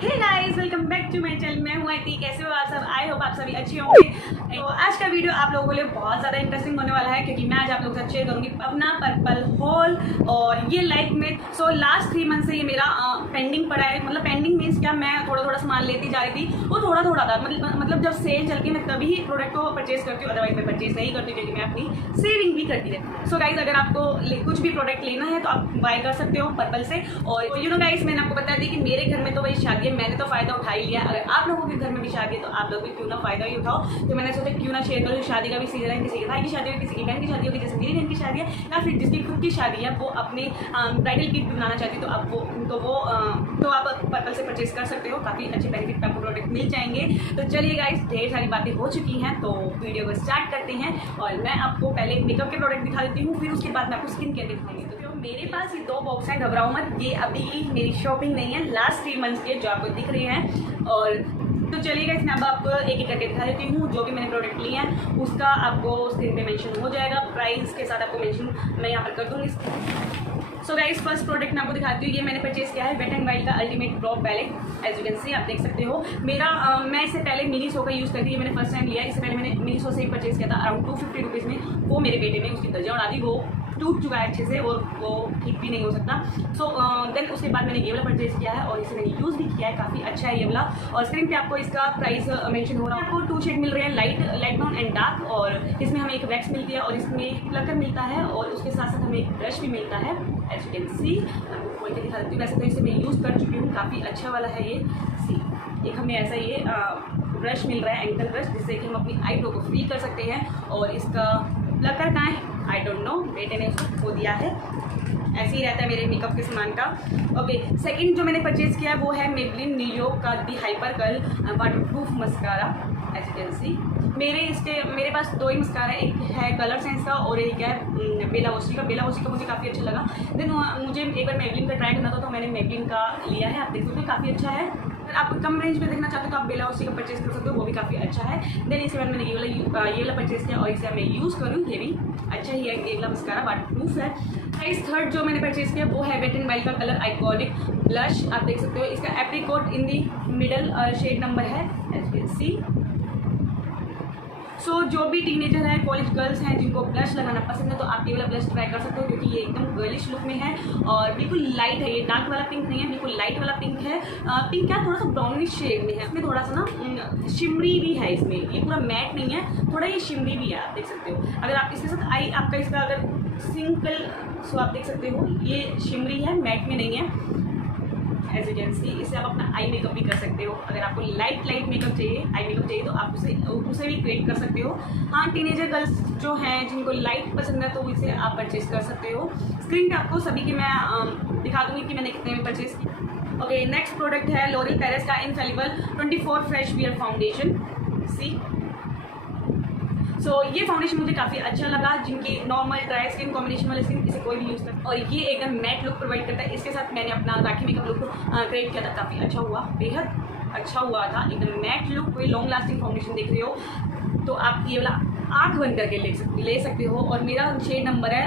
Hey guys, welcome back to my channel. मैं हूं आईती। कैसे हो आप सब? आई होप आप सभी अच्छे होंगे। तो आज का वीडियो आप लोगों के लिए बहुत ज़्यादा इंटरेस्टिंग होने वाला है क्योंकि मैं आज आप लोगों के साथ शेयर करूंगी अपना पर्पल हॉल। और ये लाइफ में लास्ट 3 मंथ से ये मेरा पेंडिंग पड़ा है। मतलब पेंडिंग मीन्स क्या, मैं थोड़ा थोड़ा सामान लेती जा रही थी, वो थोड़ा थोड़ा था। मतलब जब सेल चल के मैं तभी प्रोडक्ट को परचेज करती हूँ, अदरवाइज मैं परचेज नहीं करती क्योंकि मैं अपनी सेविंग भी करती है। सो गाइज, अगर आपको कुछ भी प्रोडक्ट लेना है तो आप बाय कर सकते हो पर्पल से। और यू नो गाइज, मैंने आपको बता दी कि मेरे घर में तो वही शादी है, मैंने तो फ़ायदा उठा ही लिया। अगर आप लोगों के घर में भी शादी है तो आप लोग भी क्यों ना फ़ायदा ही उठाओ। तो मैंने सोचा क्यों ना शेयर करूँ। शादी का भी सीजन है, किसी के भाई की शादी हो, किसी की बहन की शादी होगी, जैसे मेरी बहन की शादी है, या फिर जिसकी खुद की शादी है वो अपनी ब्राइडल किट बनाना चाहती है तो आप पर्पल से परचेज कर सकते हो। काफ़ी अच्छे बेनिफिट आपको प्रोडक्ट मिल जाएंगे। तो चलिए गाइस, ढेर सारी बातें हो चुकी हैं तो वीडियो को स्टार्ट करते हैं। और मैं आपको पहले मेकअप के प्रोडक्ट दिखा देती हूँ, फिर उसके बाद मैं आपको स्किन केयर दिखाऊंगी। तो मेरे पास ये 2 बॉक्स हैं, घबराओ मत, ये अभी मेरी शॉपिंग नहीं है, लास्ट 3 मंथ्स के जो आपको दिख रहे हैं। और तो चलिए गाइस, मैं अब आपको एक एक करके दिखा देती हूँ। जो भी मैंने प्रोडक्ट लिए हैं उसका आपको स्क्रीन पे मेंशन हो जाएगा, प्राइस के साथ आपको मेंशन मैं यहाँ पर कर दूँगी। सो गाइस, फर्स्ट प्रोडक्ट मैं आपको दिखाती हूँ। ये मैंने परचेज किया है वेट एंड वाइल्ड का ultimate drop palette. As you can see, आप देख सकते हो। मैं इससे पहले मिनीसो का यूज़ करती है, मैंने फर्स्ट टाइम लिया। इससे पहले मैंने मिनीसो से ही परचेज किया था अराउंड 250 रुपीज़ में। वो मेरे बेटे ने उसकी दर्जा उड़ा दी, वो टूट चुका है अच्छे से और वो ठीक भी नहीं हो सकता। देन उसके बाद मैंने ये वाला परचेज किया है और इसे मैंने यूज़ भी किया है, काफ़ी अच्छा है ये वाला। और स्क्रीन पे आपको इसका प्राइस मेंशन हो रहा है। आपको 2 शेड मिल रहे हैं, लाइट ब्राउन एंड डार्क। और इसमें हमें एक वैक्स मिलती है और इसमें प्लकर मिलता है और उसके साथ साथ हमें एक ब्रश भी मिलता है। एज यू कैन सी, आपको खोल के दिखा देती हूँ। वैसे तो इसे मैं यूज़ कर चुकी हूँ, काफ़ी अच्छा वाला है ये। सी, एक हमें ऐसा ये ब्रश मिल रहा है, एंकल ब्रश, जिससे कि हम अपनी आईब्रो को फ्री कर सकते हैं। और इसका प्लकर कहाँ है आई डोंट नो, बेटे ने उसको खो दिया है। ऐसे ही रहता है मेरे मेकअप के सामान का। ओके, सेकंड जो मैंने परचेज किया है वो है मेबलिन न्यूयॉर्क का the hyper curl waterproof mascara. As you can see, मेरे पास 2 ही मस्कारा है, एक है कलर सेंस का और एक है बेला वोस्टी का। बेला वोस्टी का मुझे काफ़ी अच्छा लगा। देन मुझे एक बार मेबलिन का ट्राई करना था तो मैंने मेबलिन का लिया है। आप देख सकते हो काफ़ी अच्छा है। अगर आप कम रेंज में देखना चाहते हो तो आप बेला वोस्टी का परचेज कर सकते हो, वो भी काफ़ी अच्छा है। देन इसके बाद मैंने ये वाला परचेज किया और इसे मैं यूज़ करूँ, ये भी अच्छा ही है। ये वाला मस्कारा वाटरप्रूफ है। गाइस, थर्ड जो मैंने परचेज किया वो है वेट एंड वाइल्ड का कलर आइकॉनिक ब्लश। आप देख सकते हो इसका apricot in the middle shade number है। एज यू कैन सी, जो भी टीनेजर है, कॉलेज गर्ल्स हैं जिनको ब्लश लगाना पसंद है तो आप ये वाला ब्लश ट्राई कर सकते हो क्योंकि ये एकदम गर्लिश लुक में है और बिल्कुल लाइट है। ये डार्क वाला पिंक नहीं है, बिल्कुल लाइट वाला पिंक है। पिंक क्या, थोड़ा सा ब्राउनिश शेड में है। इसमें थोड़ा सा ना शिमरी भी है, इसमें ये पूरा मैट नहीं है, थोड़ा ये शिमरी भी है। आप देख सकते हो। अगर आप इसके साथ आपका इसका अगर सिंगल आप देख सकते हो, ये शिमरी है, मैट में नहीं है। एज यू कैन सी, इससे आप अपना आई मेकअप भी कर सकते हो। अगर आपको लाइट मेकअप चाहिए, आई मेकअप चाहिए तो आप उसे भी क्रिएट कर सकते हो। हाँ, टीनेजर गर्ल्स जो हैं जिनको लाइट पसंद है तो इसे आप परचेज कर सकते हो। स्क्रीन पे आपको सभी की मैं दिखा दूँगी कि मैंने कितने में परचेज किया। ओके, नेक्स्ट प्रोडक्ट है लॉरियल पेरिस का इनफेलिबल 24 फ्रेश वियर फाउंडेशन। सी, ये फाउंडेशन मुझे काफ़ी अच्छा लगा। जिनकी नॉर्मल ड्राई स्किन, कॉम्बिनेशन वाली स्किन, इसे कोई भी यूज़ करता है और ये एकदम मैट लुक प्रोवाइड करता है। इसके साथ मैंने अपना राखी मेकअप लुक क्रिएट किया था, काफ़ी अच्छा हुआ, बेहद अच्छा हुआ था। एकदम मैट लुक, कोई लॉन्ग लास्टिंग फाउंडेशन देख रहे हो तो आप ये वाला आँख बंद करके ले सकते हो। और मेरा शेड नंबर है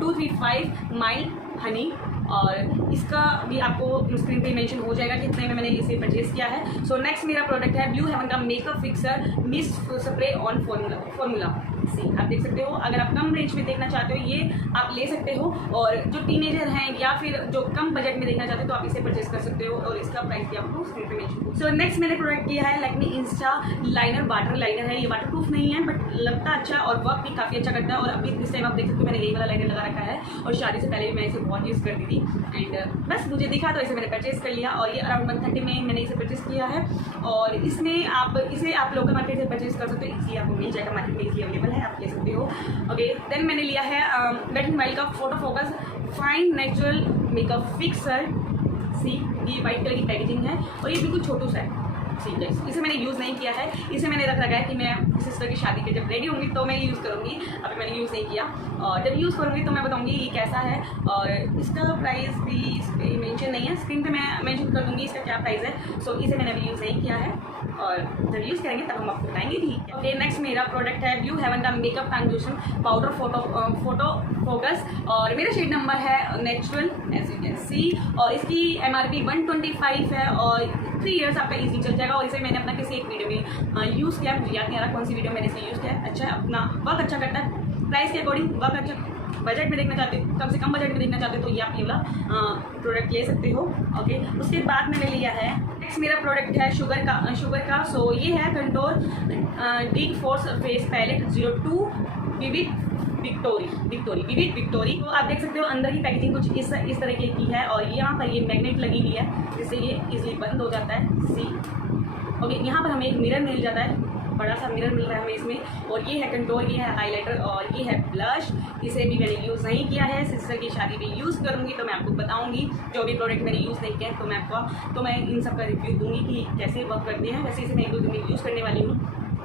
235 माइल हनी और इसका भी आपको स्क्रीन पे मेंशन हो जाएगा कितने में मैंने इसे परचेज किया है। नेक्स्ट मेरा प्रोडक्ट है ब्लू हेवन का makeup fixer mist spray on formula. See, आप देख सकते हो। अगर आप कम रेंज में देखना चाहते हो ये आप ले सकते हो। और जो टीनेजर हैं या फिर जो कम बजट में देखना चाहते हो तो आप इसे परचेज कर सकते हो और इसका प्राइस भी आपको स्क्रीन पे मेंशन। नेक्स्ट मैंने प्रोडक्ट किया है Lakme Insta liner water liner है। ये वाटरप्रूफ नहीं है बट लगता अच्छा और वर्क भी काफ़ी अच्छा करता है। और अभी इस टाइम आप देख सकते हो मैंने ये वाला लाइनर लगा रखा है और शादी से पहले भी मैं इसे बहुत यूज़ करती थी एंड बस मुझे दिखा तो इसे मैंने परचेज कर लिया। और ये अराउंड 130 में मैंने इसे परचेज किया है। और इसमें इसे आप लोकल मार्केट से परचेज कर सकते हो, इसी आपको मिल जाएगा, मार्केट में इजी अवेलेबल है, आप ले सकते हो। ओके, देन मैंने लिया है वेट एंड वाइल्ड का photo focus fine natural makeup fixer. See, ये वाइट कलर की पैकेजिंग है और ये बिल्कुल छोटू सा है। ठीक है, इसे मैंने यूज़ नहीं किया है, इसे मैंने रख रखा है कि मैं सिस्टर की शादी के जब रेडी होंगी तो मैं यूज़ करूँगी। अभी मैंने यूज़ नहीं किया और जब यूज़ करूँगी तो मैं बताऊँगी ये कैसा है और इसका प्राइस भी इस पर मेंशन नहीं है, स्क्रीन पे मैं मेंशन कर दूँगी इसका क्या प्राइस है। सो इसे मैंने अभी यूज़ नहीं किया है और जब यूज़ करेंगे तब हम आपको बताएंगे भी। ओके, नेक्स्ट मेरा प्रोडक्ट है ब्लू हेवन का makeup translucent powder photo focus और मेरा शेड नंबर है natural as you can see और इसकी MRP 125 है और 3 ईयर्स आपका इजी चल जाएगा। और इसे मैंने अपना किसी एक वीडियो में यूज़ किया, मुझे याद नहीं आ रहा कौन सी वीडियो मैंने इसे यूज़ किया है। अच्छा, अपना वर्क अच्छा करता है, प्राइस के अकॉर्डिंग वर्क अच्छा, बजट में देखना चाहते हो, कम से कम बजट में देखना चाहते हो तो ये आप ये वाला प्रोडक्ट ले सकते हो। ओके, उसके बाद मैंने लिया है नेक्स्ट मेरा प्रोडक्ट है शुगर का। सो ये है control deep force face palette 02 vivid victory. तो आप देख सकते हो अंदर की पैकेजिंग कुछ इस तरीके की है और यहाँ पर ये मैग्नेट लगी हुई है जिससे ये इजीली बंद हो जाता है। सी ओके, यहाँ पर हमें एक मिरर मिल जाता है, बड़ा सा मिरर मिल रहा है हमें इसमें। और ये है कंट्रोल, ये है हाइलाइटर और ये है ब्लश। इसे भी मैंने यूज़ नहीं किया है, सिस्टर की शादी में यूज़ करूँगी तो मैं आपको बताऊँगी। जो भी प्रोडक्ट मैंने यूज़ नहीं किया है तो मैं इन सब का रिव्यू दूँगी कि कैसे वर्क करते हैं। वैसे इसे मैं 1-2 दिन में यूज़ करने वाली हूँ,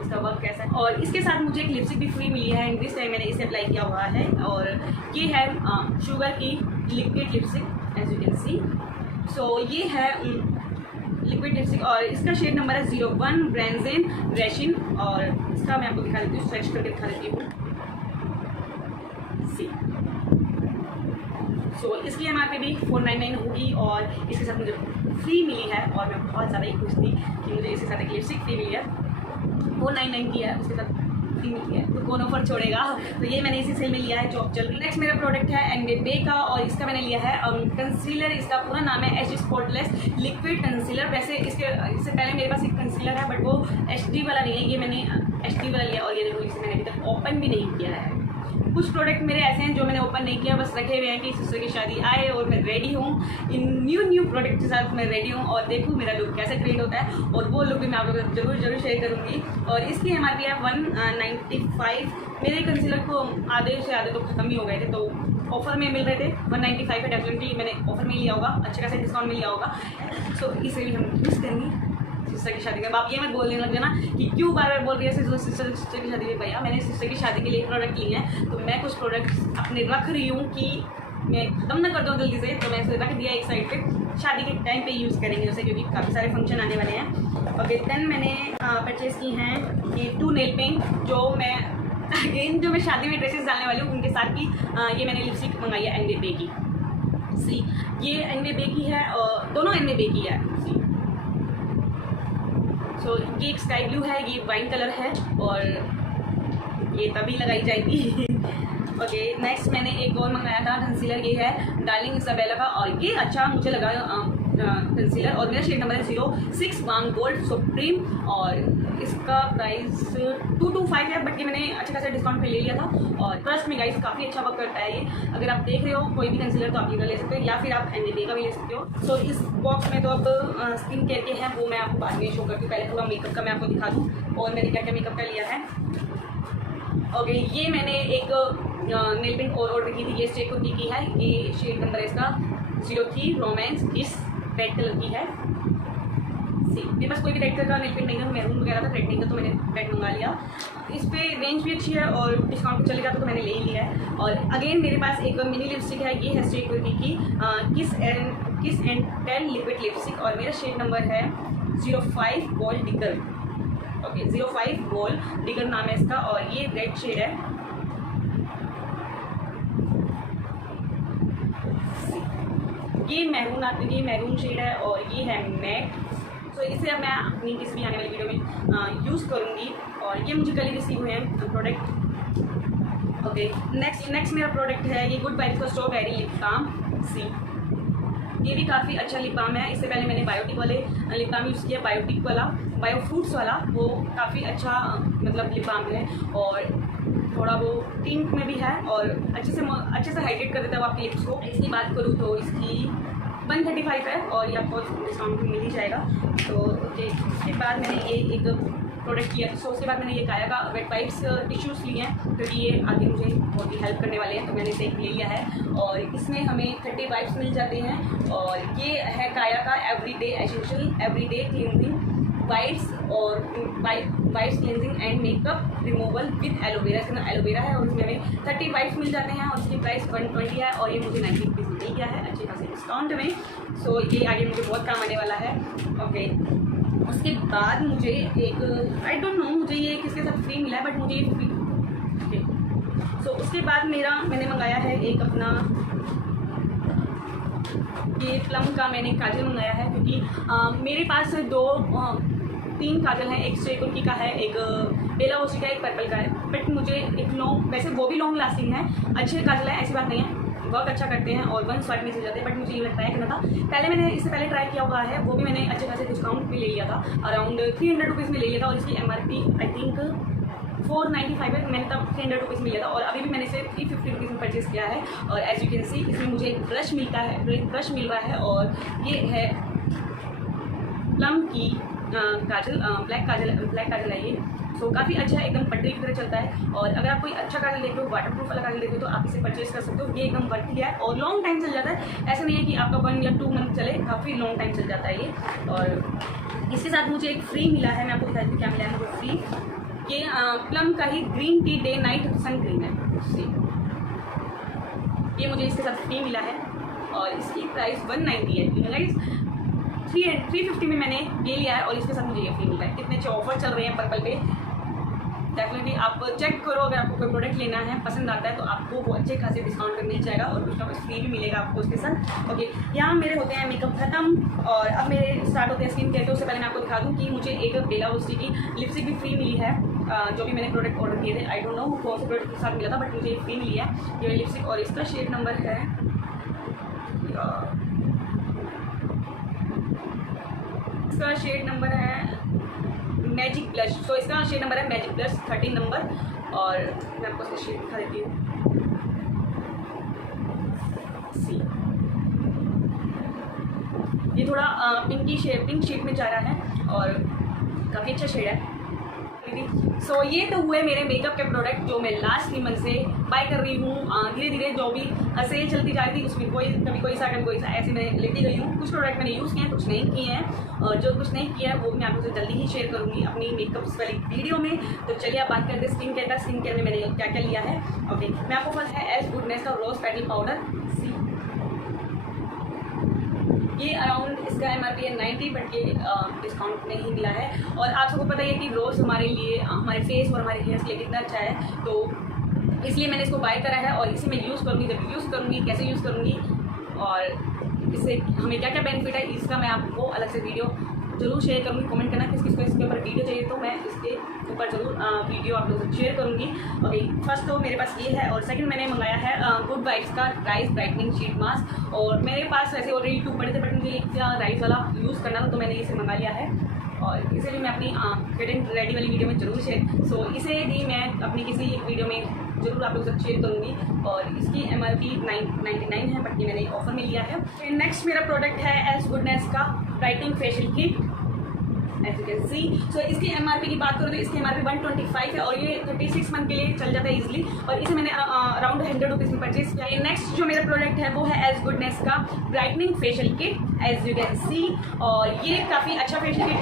इसका वर्क कैसा है। और इसके साथ मुझे एक लिपस्टिक भी फ्री मिली है एंड दिस टाइम मैंने इसे अप्लाई किया हुआ है और ये है शुगर की liquid lipstick as you can see. So ये है लिक्विड लिपस्टिक और इसका शेड नंबर है 01 ब्रेंजेन रेशिन और इसका मैं आपको दिखा देती हूँ, स्ट्रेच करके दिखा देती हूँ। सी सो इसकी MRP भी 499 होगी और इसके साथ मुझे फ्री मिली है और मैं बहुत ज़्यादा ही खुश थी कि मुझे इसके साथ एक लिपस्टिक फ्री मिली है। 499 की है, उसके साथ फ्री मिली है तो कौन ऑफर छोड़ेगा। तो ये मैंने इसी सेल में लिया है जो अब चल रही है। नेक्स्ट मेरा प्रोडक्ट है एनबे का और इसका मैंने लिया है कंसीलर। इसका पूरा नाम है एच स्पॉटलेस लिक्विड कंसीलर। वैसे इससे पहले मेरे पास एक कंसीलर है बट वो HD वाला नहीं है, ये मैंने HD वाला लिया और ये देखो इसे मैंने अभी तक ओपन भी नहीं किया है। कुछ प्रोडक्ट मेरे ऐसे हैं जो मैंने ओपन नहीं किया, बस रखे हुए हैं कि सिस्टर की शादी आए और मैं रेडी हूँ इन न्यू प्रोडक्ट के साथ। मैं रेडी हूँ और देखूँ मेरा लुक कैसे क्रिएट होता है और वो लुक भी मैं आप लोगों को जरूर शेयर करूँगी। और इसकी MRP है 195। मेरे कंसीलर को आधे से आधे तो खत्म ही हो गए थे तो ऑफर में मिल रहे थे 195 है, डेफिनेटली मैंने ऑफर में लिया होगा, अच्छे खासा डिस्काउंट में लिया होगा। सो इसे भी हम यूज़ करेंगे सिस्टर की शादी में। आप ये मत बोलने लग जाना कि क्यों बार बोल रही है सिस्टर की शादी में। भैया मैंने सिस्टर की शादी के लिए प्रोडक्ट लिए हैं तो मैं कुछ प्रोडक्ट्स अपने रख रही हूँ कि मैं खत्म ना कर दूँ जल्दी से, तो मैं इसे रख दिया एक साइड पे, शादी के टाइम पे यूज़ करेंगे जैसे क्योंकि काफ़ी सारे फंक्शन आने वाले हैं। ओके, देन मैंने परचेज़ की हैं ये 2 नेल पेंट जो मैं अगेन जो मैं शादी में ड्रेसेस डालने वाली हूँ उनके साथ की ये मैंने लिपस्टिक मंगाई है एनबे की। सी ये एनबे की है और दोनों एनबे की है। सी सो ये एक स्काई ब्लू है, ये वाइन कलर है और ये तभी लगाई जाएगी। ओके, नेक्स्ट मैंने एक और मंगाया था कंसीलर, ये है डार्लिंग इसाबेला का और ये अच्छा मुझे लगा कंसीलर और मेरा शेड नंबर है 06 वाम गोल्ड सुप्रीम और इसका प्राइस 225 है बट ये मैंने अच्छे खासा डिस्काउंट पे ले लिया था। और ट्रस्ट में गाइस काफ़ी अच्छा वर्क करता है ये। अगर आप देख रहे हो कोई भी कंसीलर तो आप ये ले सकते हो या फिर आप एनबे का भी ले सकते हो। सो इस बॉक्स में तो अब स्किन केयर के हैं वो मैं आपको बाद में शो करती हूँ, पहले पूरा मेकअप का मैं आपको दिखा दूँ और मैंने क्या क्या मेकअप का लिया है। ओके, ये मैंने एक नेल पेंट और ऑर्डर की थी, ये स्ट्रेट कुर्ती की है, ये शेड नंबर है इसका 03 रोमांस, इस रेड कलर की है। सी मेरे पास कोई भी रेड कलर का नेल पेंट नहीं था, मैरून वगैरह था, रेड नहीं था तो मैंने रेड मंगा लिया। इस पर रेंज भी अच्छी है और डिस्काउंट भी चलेगा तो मैंने ले ही लिया है। और अगेन मेरे पास एक मिनी लिपस्टिक है, ये है स्ट्रेट कुर्ती की किस एंड टेल लिक्विड लिपस्टिक और मेरा शेड नंबर है 05 gold digger. Okay, 05 gold digger नाम है इसका और ये रेड शेड है। ये मैरून शेड है और ये है मैट। तो इसे अब मैं अपनी किसी भी आने वाली वीडियो में यूज़ करूँगी और ये मुझे कल ही रिसीव हुए हैं प्रोडक्ट। ओके, नेक्स्ट मेरा प्रोडक्ट है ये गुड वाइब्स का स्ट्रॉबेरी लिप बाम। सी ये भी काफ़ी अच्छा लिप बाम है। इससे पहले मैंने बायोटिक वाले लिप बाम यूज़ किया, बायोटिक वाला बायो फ्रूट्स वाला, वो काफ़ी अच्छा मतलब लिप बाम है और थोड़ा वो टिंट में भी है और अच्छे से हाइड्रेट कर देता है वो आपके लिप्स को। इसकी बात करूँ तो इसकी 135 है और ये आपको डिस्काउंट भी मिल ही जाएगा। तो उसके बाद मैंने ये एक प्रोडक्ट किया, सो उसके बाद मैंने ये काया का वेट वाइप्स टिश्यूज़ लिए हैं क्योंकि ये आगे मुझे बहुत ही हेल्प करने वाले हैं तो मैंने इसे एक ले लिया है और इसमें हमें 30 वाइप्स मिल जाते हैं। और ये है काया का everyday essential everyday cleansing wipes और wipes cleansing and makeup removal with aloe vera. इसके अंदर एलोवेरा है और इसमें हमें 30 वाइट्स मिल जाते हैं और इसकी प्राइस 120 है और ये मुझे 90 रुपीज़ में मिल गया है अच्छे खासे डिस्काउंट में। सो ये आगे मुझे बहुत काम आने वाला है। ओके, उसके बाद मुझे एक आई डोंट नो मुझे ये किसके साथ फ्री मिला है, बट मुझे ये फ्री। ओके, सो उसके बाद मैंने मंगाया है एक अपना ये प्लम का मैंने काजल मंगाया है, क्योंकि मेरे पास 3 काजल हैं, एक स्ट्रेकुर्की का है, एक बेला वोसी का, एक पर्पल का है। बट मुझे एक लॉन्ग, वैसे वो भी लॉन्ग लास्टिंग है, अच्छे काजल है, ऐसी बात नहीं है, वर्क अच्छा करते हैं और 1 स्वाइप में चल जाते हैं। बट मुझे ये ट्राई करना था, पहले मैंने इससे पहले ट्राई किया हुआ है, वो भी मैंने अच्छे खासे डिस्काउंट पे ले लिया था, अराउंड 300 रुपीज़ में ले लिया था और इसकी MRP आई थिंक 495 है, मैंने तब 300 रुपीज़ में लिया था और अभी भी मैंने इसे 350 रुपीज़ में परचेज़ किया है। और एज यू कैन सी इसमें मुझे एक ब्रश मिल रहा है और ये है प्लम की ब्लैक काजल है ये। सो काफ़ी अच्छा है, एकदम पटरी की तरह चलता है और अगर आप कोई अच्छा काजल देखते हो, वाटरप्रूफ वाला काजल देखते हो, तो आप इसे परचेज कर सकते हो। ये एकदम वर्थ है और लॉन्ग टाइम चल जाता है, ऐसा नहीं है कि आपका 1 या 2 मंथ चले, काफ़ी लॉन्ग टाइम चल जाता है ये। और इसके साथ मुझे एक फ्री मिला है, मैं आपको बताती हूँ क्या मिला है मुझे फ्री। ये प्लम का ही green tea day night sun cream है, ये मुझे इसके साथ फ्री मिला है और इसकी प्राइस 190 है गाइस। 350 में मैंने ये लिया है और इसके साथ मुझे ये फ्री मिला है। कितने अच्छे ऑफर चल रहे हैं पर्पल पे, डेफिनेटली आप चेक करो। अगर आपको कोई प्रोडक्ट लेना है, पसंद आता है, तो आपको वो अच्छे खासे डिस्काउंट पर मिल जाएगा और कुछ ना कुछ फ्री भी मिलेगा आपको उसके साथ। ओके, यहाँ मेरे होते हैं मेकअप खत्म और अब मेरे स्टार्ट होते हैं स्किन केयर। तो उससे पहले मैं आपको दिखा दूँ कि मुझे एक बेला वोसी की लिपस्टिक भी फ्री मिली है, जो भी मैंने प्रोडक्ट ऑर्डर किए थे। आई डोंट नो कौन से प्रोडक्ट के साथ मिला था, बट मुझे फ्री मिली है ये लिपस्टिक और इसका शेड नंबर है मैजिक ब्लश। तो इसका शेड नंबर है मैजिक ब्लश 13 नंबर और मैं आपको इसका शेड दिखा देती हूँ। ये थोड़ा पिंक शेड में जा रहा है और काफ़ी अच्छा शेड है। सो ये तो हुए मेरे मेकअप के प्रोडक्ट जो मैं लास्ट 3 मंथ से बाय कर रही हूँ। धीरे धीरे जो भी सेल चलती जा रही थी उसमें कभी कोई सा ऐसे मैं लेती गई हूँ। कुछ प्रोडक्ट मैंने यूज़ किए हैं, कुछ नहीं किए हैं और जो कुछ नहीं किया है वो मैं आपको जल्दी ही शेयर करूँगी अपनी मेकअप वाली वीडियो में। तो चलिए आप बात करते हैं स्किन केयर का। स्किन केयर में मैंने क्या क्या लिया है। ओके, मैं आपको फर्स्ट है एस गुडनेस का रोज पेटल पाउडर। ये अराउंड इसका MRP है 90, बट ये डिस्काउंट में ही मिला है। और आप सबको पता ही है कि रोज़ हमारे लिए, हमारे फेस और हमारे हेयर्स के लिए कितना अच्छा है, तो इसलिए मैंने इसको बाय करा है और इसे मैं यूज़ करूँगी। जब यूज़ करूँगी, कैसे यूज़ करूँगी और इससे हमें क्या क्या बेनिफिट है, इसका मैं आपको अलग से वीडियो जरूर शेयर करूँगी। कमेंट करना किस किसको इसके ऊपर वीडियो चाहिए, तो मैं इसके ऊपर जरूर वीडियो आप लोगों से शेयर करूँगी। ओके, फर्स्ट तो मेरे पास ये है और सेकंड मैंने मंगाया है गुड वाइब्स का राइस ब्राइटनिंग शीट मास्क। और मेरे पास वैसे ऑलरेडी 2 पड़े थे, बट मुझे एक राइस वाला यूज़ करना था, तो मैंने इसे मंगा लिया है और इसे भी मैं अपनी गेट एंड रेडी वाली वीडियो में जरूर शेयर। सो इसे भी मैं अपनी किसी एक वीडियो में जरूर आप लोगों से शेयर करूँगी और इसकी MRP 99 है, बट ये मैंने ऑफर में लिया है। नेक्स्ट मेरा प्रोडक्ट है एस गुडनेस का brightening facial kit, as you can see. So इसकी MRP की बात करूँ तो इसकी MRP 125 है और ये 36 मंथ के लिए चल जाता है इजीली और इसे मैंने अराउंड 100 रुपीज़ में परचेज किया है। नेक्स्ट जो मेरा प्रोडक्ट है वो है एस गुडनेस का brightening facial kit, as you can see. और ये काफ़ी अच्छा फेशियल किट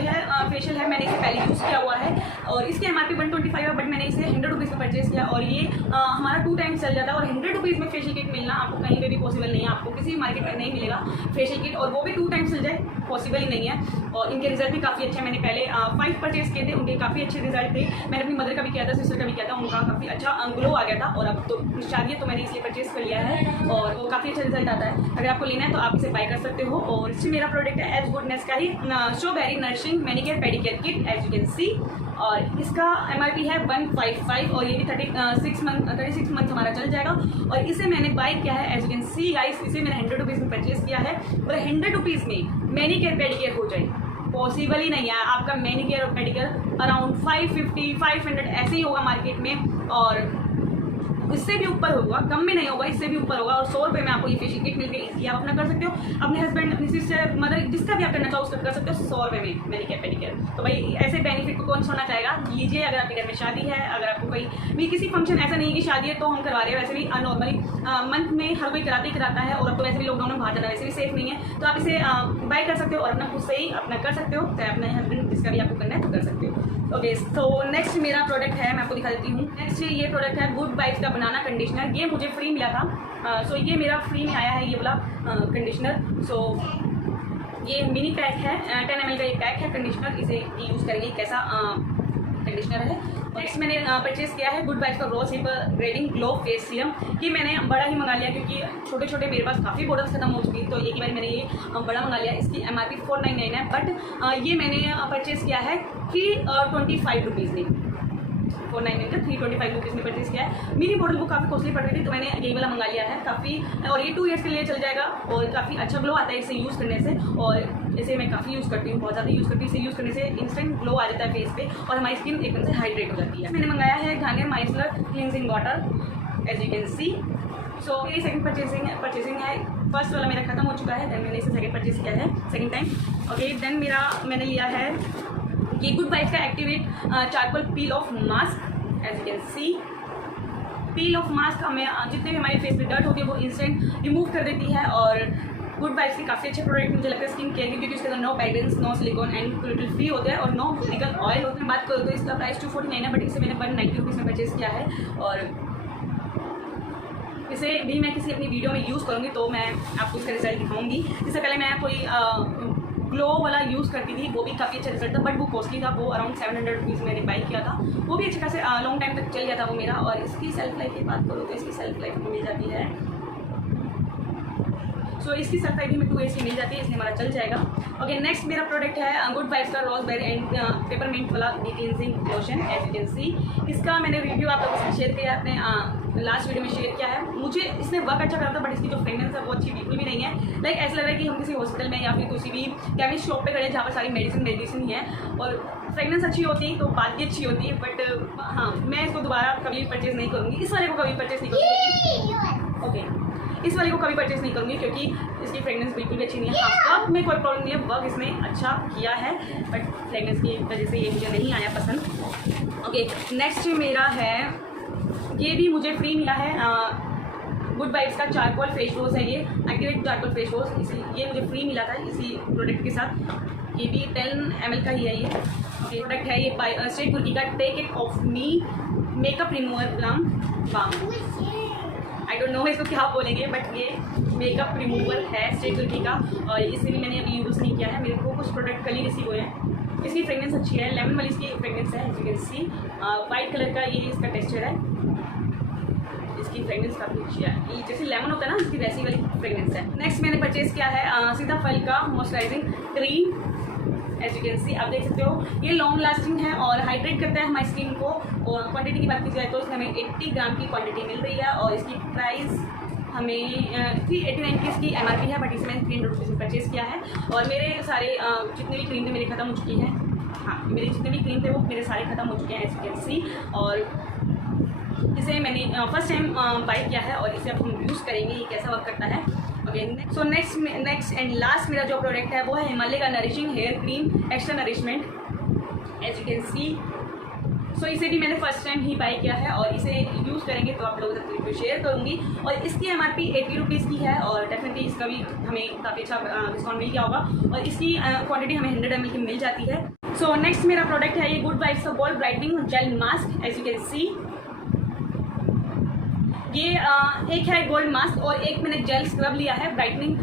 है, मैंने इसे पहले यूज़ किया हुआ है और इसकी MRP 125 है, बट मैंने इसे 100 रुपीज़ में परचेज किया और ये हमारा 2 टाइम्स चल जाता है। और 100 रुपीज़ में फेशियल किट मिलना आपको कहीं पर भी पॉसिबल नहीं है, आपको किसी भी मार्केट में नहीं मिलेगा फेशियल किट, और वो भी 2 टाइम्स चल जाए पॉसिबल ही नहीं है। और इनके रिजल्ट भी काफ़ी अच्छे हैं। मैंने पहले 5 परचेज किए थे, उनके काफ़ी अच्छे रिजल्ट थे। मैंने अपनी मदर का भी किया था, सिस्टर का भी किया था, उनका काफ़ी अच्छा ग्लो आ गया था और अब तो शादी है तो मैंने इसलिए परचेज कर लिया है और वो काफ़ी अच्छा रिजल्ट आता है। अगर आपको लेना है तो आप इसे बाय कर सकते हो। और इससे मेरा प्रोडक्ट है एस गुडनेस का ही strawberry nourishing manicure pedicure kit, as you can see. और इसका MRP है 155 और ये भी 36 मंथ हमारा चल जाएगा। और इसे मैंने बाय किया है, as you can see guys, इसे मैंने 100 रुपीज़ में परचेज किया है और 100 रुपीज़ में मैनिक्योर पेडिक्योर हो जाए पॉसिबल ही नहीं है। आपका मैनिक्योर और पेडिक्योर अराउंड 550 500 ऐसे ही होगा मार्केट में और इससे भी ऊपर होगा, कम में नहीं होगा, इससे भी ऊपर होगा। और 100 रुपये में आपको ये फेशियल किट मिल गई, इसकी आप अपना कर सकते हो, अपने हस्बैंड, अपनी सिस्टर, मदर, जिसका भी आप करना चाहो उसका कर सकते हो 100 रुपये में मैनिक्योर पेडिक्योर। तो भाई ऐसे बेनिफिट को कौन छोड़ना चाहेगा, लीजिए। अगर आपके घर में शादी है, अगर आपको कोई भी किसी फंक्शन, ऐसा नहीं है कि शादी है तो हम करवा रहे हैं, वैसे भी नॉर्मली मंथ में हर कोई कराते ही कराता है, और अब तो वैसे भी लॉकडाउन में बाहर जाना वैसे भी सेफ नहीं है, तो आप इसे बाय कर सकते हो और अपना खुद से ही अपना कर सकते हो, चाहे अपने हस्बैंड जिसका भी आपको करना है तो कर सकते हो। ओके, तो नेक्स्ट मेरा प्रोडक्ट है, मैं आपको दिखा देती हूँ। नेक्स्ट ये प्रोडक्ट है गुड वाइब्स का बनाना कंडीशनर। ये मुझे फ्री मिला था, सो ये मेरा फ्री में आया है ये वाला कंडीशनर। सो ये मिनी पैक है, 10 ml का ये पैक है कंडीशनर, इसे यूज़ करेंगे कैसा कंडीशनर है। नेक्स्ट मैंने परचेस किया है गुड वाइब्स का rosehip hydrating glow face serum. ये मैंने बड़ा ही मंगा लिया क्योंकि छोटे छोटे मेरे पास काफ़ी बॉटल्स खत्म हो चुकी, तो एक ही बार मैंने ये बड़ा मंगा लिया। इसकी MRP 499 है, बट ये मैंने परचेस किया है 325 रुपीज़ में, 499 का 325 रुपीज़ में परचेस किया है। मेरी बॉटल वो काफ़ी कॉस्टली पड़ रही थी, तो मैंने यही वाला मंगा लिया है काफ़ी, और ये 2 ईयर्स के लिए चल जाएगा और काफ़ी अच्छा ग्लो आता है इसे यूज़ करने से। और इसे मैं काफ़ी यूज़ करती हूँ, बहुत ज़्यादा यूज़ करती हूँ। इसे यूज़ करने से इंस्टेंट ग्लो आ जाता है फेस पे और हमारी स्किन एकदम से हाइड्रेट हो जाती है। मैंने मंगाया है Garnier micellar cleansing water, as you can see. So मेरी सेकंड परचेसिंग है, फर्स्ट वाला मेरा खत्म हो चुका है, देन मैंने इसे सेकंड परचेस किया है सेकंड टाइम। ओके, देन मैंने लिया है ये गुड वाइब्स का activate charcoal peel off mask, as you can see. Peel off mask हमें जितने भी हमारे फेस पे डर्ट होती है वो इंस्टेंट रिमूव कर देती है। और गुड वाइब्स के काफ़ी अच्छे प्रोडक्ट मुझे लगता है स्किन केयर के, क्योंकि उसके अंदर no parabens, no silicone and chlorine free होता है और नो मेडिकल ऑयल होते हैं। बात करो तो इसका प्राइस 249 है, बट इसे मैंने 190 रुपीज़ में परचेस किया है। और इसे भी मैं किसी अपनी वीडियो में यूज़ करूँगी तो मैं आपको इसका रिजल्ट दिखाऊंगी। इससे पहले मैं कोई ग्लो वाला यूज़ करती थी, वो भी काफ़ी अच्छा रिजल्ट था, बट वो कॉस्टली था, वो अराउंड 700 रुपीज़ मैंने बाई किया था। वो भी अच्छे खासे लॉन्ग टाइम तक चल गया था वो मेरा। और इसकी सेल्फ लाइफ की बात करूँ तो इसकी सेल्फ लाइफ मिल जाती है, सो इसकी सेल्फ लाइफ भी में 2 years की मिल जाती है, इसलिए हमारा चल जाएगा। ओके, नेक्स्ट मेरा प्रोडक्ट है गुड वाइब्स का रोजबेरी एंड पेपरमिंट वाला deep cleansing lotion, as you can see. इसका मैंने रिव्यू आप लोगों से शेयर किया है, अपने लास्ट वीडियो में शेयर किया है। मुझे इसने वर्क अच्छा करा था, बट इसकी जो फ्रेगनेंस है वो अच्छी बिल्कुल भी नहीं है। लाइक ऐसा लग रहा है कि हम किसी हॉस्पिटल में या फिर किसी भी केमिस्ट शॉप पे खड़े जहाँ पर सारी मेडिसिन ही है, और फ्रेगनेंस अच्छी होती तो बात भी अच्छी होती है। बट हाँ, मैं इसको दोबारा कभी परचेज नहीं करूँगी, इस वाले को कभी परचेज नहीं करूँगी। ओके, इस वाले को कभी परचेस नहीं करूँगी क्योंकि इसकी फ्रेगनेंस बिल्कुल भी अच्छी नहीं है। हाँ, वर्क में कोई प्रॉब्लम नहीं है, वर्क इसने अच्छा किया है, बट फ्रेगनेंस की वजह से ये मुझे नहीं आया पसंद। ओके, नेक्स्ट मेरा है, ये भी मुझे फ्री मिला है, गुड वाइब्स का चारकोल फेस वॉश है, ये एक्टिवेट चारकोल फेस वॉश, इसी ये मुझे फ्री मिला था इसी प्रोडक्ट के साथ। ये भी 10 ml का ही है ये प्रोडक्ट है। ये स्ट्रेट तुर्की का take it off me makeup remover balm, I don't know इसको क्या बोलेंगे, बट ये मेकअप रिमूवर है स्ट्रेट तुर्की का, और इसे भी मैंने अभी यूज़ नहीं किया है। मेरे को कुछ प्रोडक्ट कल ही रिसीव हुए हैं। इसकी फ्रेगनेंस अच्छी है, लेमन वाली इसकी फ्रेगनेंस है, as you can see. White colour का ये इसका टेक्सचर है, इसकी फ्रेगनेंस काफ़ी अच्छी है, जैसे लेमन होता है ना इसकी वैसी वाली फ्रेगनेंस है। नेक्स्ट मैंने परचेज किया है सीताफल का moisturising cream, as you can see. आप देख सकते हो ये लॉन्ग लास्टिंग है और हाइड्रेट करता है हमारी स्किन को। और क्वांटिटी की बात की जाए तो इसमें हमें 80 ग्राम की क्वांटिटी मिल रही है, और इसकी प्राइस हमें 389 की इसकी MRP है, बट इसे मैंने 300 रुपीज़ में परचेज़ किया है। और मेरे सारे जितने भी क्रीम थे मेरे ख़त्म हो चुकी हैं। हाँ, मेरे जितने भी क्रीम थे वो मेरे सारे ख़त्म हो चुके हैं, एज यू कैन सी। और इसे मैंने फर्स्ट टाइम बाई किया है और इसे अब हम यूज़ करेंगे ये कैसा वर्क करता है। Okay, so next and last मेरा जो प्रोडक्ट है वो है हिमालय का nourishing hair cream extra nourishment, as you can see. So इसे भी मैंने फर्स्ट टाइम ही बाई किया है और इसे यूज़ करेंगे तो आप लोगों से रिव्यू शेयर करूँगी। और इसकी MRP 80 रुपीज़ की है, और डेफिनेटली इसका भी हमें काफ़ी अच्छा डिस्काउंट मिल गया होगा, और इसकी क्वांटिटी हमें 100 ml की मिल जाती है। सो नेक्स्ट मेरा प्रोडक्ट है ये गुड वाइब्स का gold brightening gel mask, as you can see. ये एक है गोल्ड मास्क और एक मैंने जेल स्क्रब लिया है, ब्राइटनिंग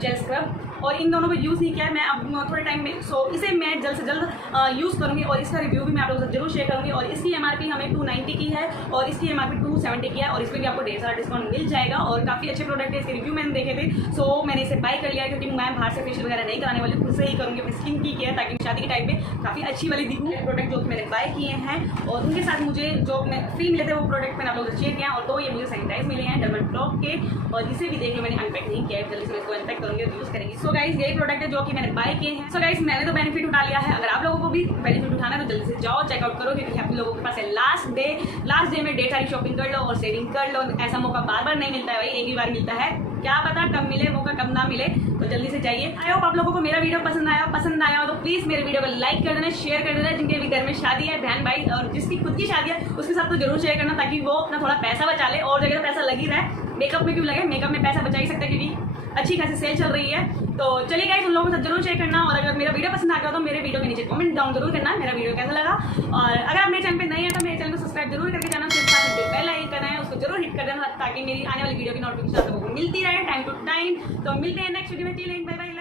जेल स्क्रब, और इन दोनों को यूज़ नहीं किया है मैं अब थोड़े टाइम में। सो इसे मैं जल्द से जल्द यूज़ करूँगी और इसका रिव्यू भी मैं आप लोगों से जरूर शेयर करूँगी। और इसकी MRP हमें 290 की है और इसकी MRP 270 की है, और इसमें भी आपको ढेर सारा डिस्काउंट मिल जाएगा। और काफ़ी अच्छे प्रोडक्ट है, इसके रिव्यू मैंने देखे थे, सो मैंने इसे बाय कर लिया क्योंकि मैं बाहर से फेशियल वगैरह नहीं कराने वाली, खुद से ही करूँगी अपनी स्किन की केयर, ताकि शादी के टाइम पे काफ़ी अच्छी वाली दिखूँ। प्रोडक्ट जो मैंने बाय किए हैं और उनके साथ मुझे जो फ्री मिले थे वो प्रोडक्ट मैंने आप लोगों से शेयर किया, और तो ये मुझे सैनिटाइज मिले हैं डर्माटॉक के, और इसे भी देखिए मैंने अनपैक नहीं किया है, जल्दी से मैं इसको अनपैक करूँगी और यूज़ करेंगी। सो गाइस यही प्रोडक्ट है जो कि मैंने बाय किए हैं। सो गाइस मैंने तो बेनिफिट उठा लिया है, अगर आप लोगों को भी बेनिफिट उठाना है तो जल्दी से जाओ चेकआउट करो, क्योंकि आप लोगों के पास है लास्ट डे में ढेर सारी शॉपिंग कर लो और सेविंग कर लो। ऐसा मौका बार बार नहीं मिलता है भाई, एक ही बार मिलता है, क्या पता कब मिले मौका कब ना मिले, तो जल्दी से जाइए। आई होप आप लोगों को मेरा वीडियो पसंद आया हो तो प्लीज मेरे वीडियो को लाइक कर देना, शेयर कर देना। जिनके भी घर में शादी है, बहन भाई और जिसकी खुद की शादी है उसके साथ तो जरूर शेयर करना, ताकि वो अपना थोड़ा पैसा बचा ले। और जगह पैसा लग ही रहा है, मेकअप में क्यों लगे, मेकअप में पैसा बचा ही सकता है क्योंकि अच्छी खासी सेल चल रही है। तो चलिए गाइस उन लोगों के साथ जरूर शेयर करना, और अगर मेरा वीडियो पसंद आ गया तो मेरे वीडियो के नीचे कमेंट डाउन जरूर करना मेरा वीडियो कैसा लगा। और अगर आप मेरे चैनल पे नए हैं तो मेरे चैनल को सब्सक्राइब जरूर करके जाना, उसके साथ जो बेल आइकन है उसको जरूर हिट कर देना, ताकि मेरी आने वाली वीडियो की नोटिफिकेशन आपको मिलती रहे टाइम टू टाइम। तो मिलते हैं नेक्स्ट वीडियो में, बाय बाय।